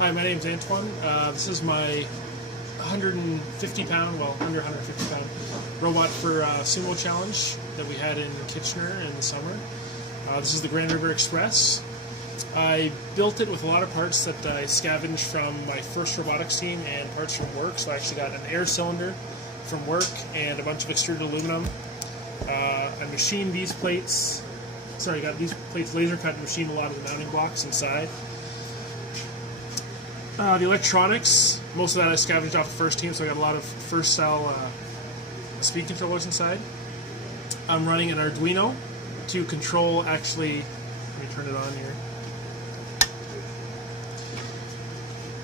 Hi, my name's Antoine. This is my 150 pound, well, under 150 pound robot for Sumo Challenge that we had in Kitchener in the summer. This is the Grand River Express. I built it with a lot of parts that I scavenged from my first robotics team and parts from work. So I actually got an air cylinder from work and a bunch of extruded aluminum. I machined these plates. Sorry, I got these plates laser cut and machined a lot of the mounting blocks inside. The electronics, most of that I scavenged off the first team, so I got a lot of first style speed controllers inside. I'm running an Arduino to control, actually, let me turn it on here.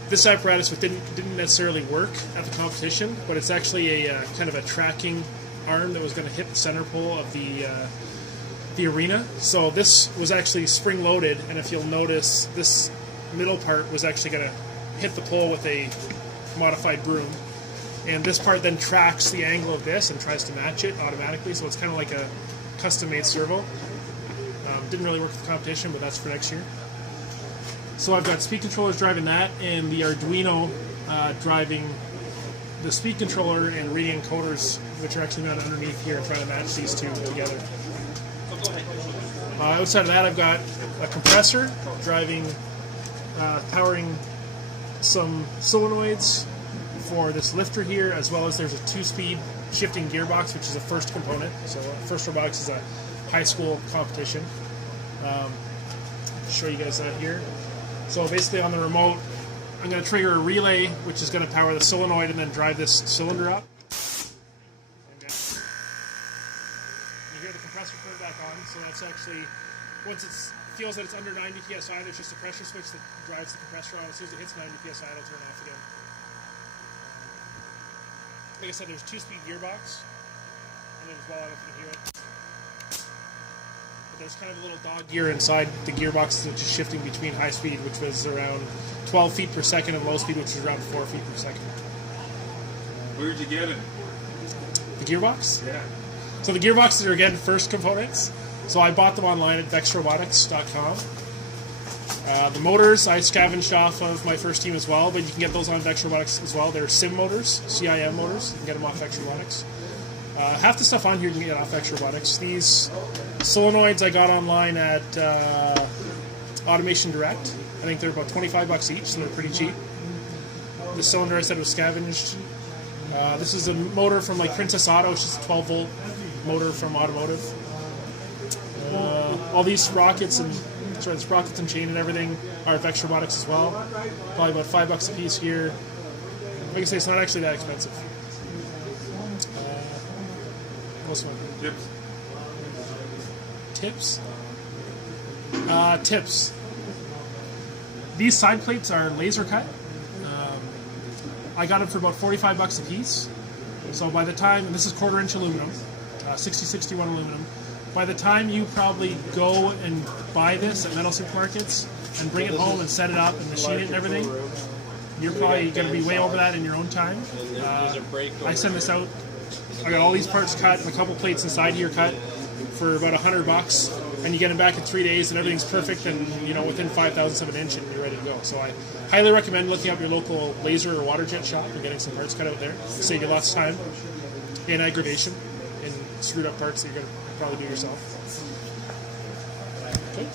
This apparatus didn't necessarily work at the competition, but it's actually a kind of a tracking arm that was going to hit the center pole of the arena. So this was actually spring loaded, and if you'll notice, this middle part was actually going to hit the pole with a modified broom, and this part then tracks the angle of this and tries to match it automatically, so it's kind of like a custom-made servo. Didn't really work with the competition, but that's for next year. So I've got speed controllers driving that, and the Arduino driving the speed controller and reading encoders, which are actually mounted underneath here, and trying to match these two together. Outside of that, I've got a compressor driving, powering some solenoids for this lifter here, as well as there's a 2-speed shifting gearbox, which is a first component. So First Robotics is a high school competition. Show you guys that here. So basically on the remote, I'm going to trigger a relay, which is going to power the solenoid and then drive this cylinder up. And you hear the compressor turn back on, so that's actually, once it feels that it's under 90 psi, there's just a pressure switch that drives the compressor on. As soon as it hits 90 psi, it'll turn off again. Like I said, there's a 2-speed gearbox, and as well, I don't know if you can hear it. But there's kind of a little dog gear inside the gearbox that's just shifting between high speed, which was around 12 feet per second, and low speed, which was around 4 feet per second. Where'd you get it? The gearbox? Yeah. So the gearboxes are, again, first components. So I bought them online at vexrobotics.com. The motors I scavenged off of my first team as well, but you can get those on Vex Robotics as well. They're CIM motors, CIM motors. You can get them off Vex Robotics. Half the stuff on here you can get off Vex Robotics. These solenoids I got online at Automation Direct. I think they're about $25 each, so they're pretty cheap. The cylinder I said was scavenged. This is a motor from like Princess Auto. It's just a 12-volt motor from Automotive. All these sprockets and chain and everything are Vex Robotics as well. Probably about $5 a piece here. Like I say, it's not actually that expensive. What's one? Tips. Tips? Tips. These side plates are laser cut. I got them for about $45 a piece. So by the time, and this is 1/4-inch aluminum, 6061 aluminum. By the time you probably go and buy this at metal supermarkets and bring it home and set it up and machine it and everything, you're probably going to be way over that in your own time. I send this out. I got all these parts cut and a couple plates inside here cut for about $100, and you get them back in 3 days and everything's perfect, and within 5/1000ths of an inch and you're ready to go. So I highly recommend looking up your local laser or water jet shop and getting some parts cut out there. Save you lots of time and aggravation and screwed up parts that you're going to probably do yourself. Okay.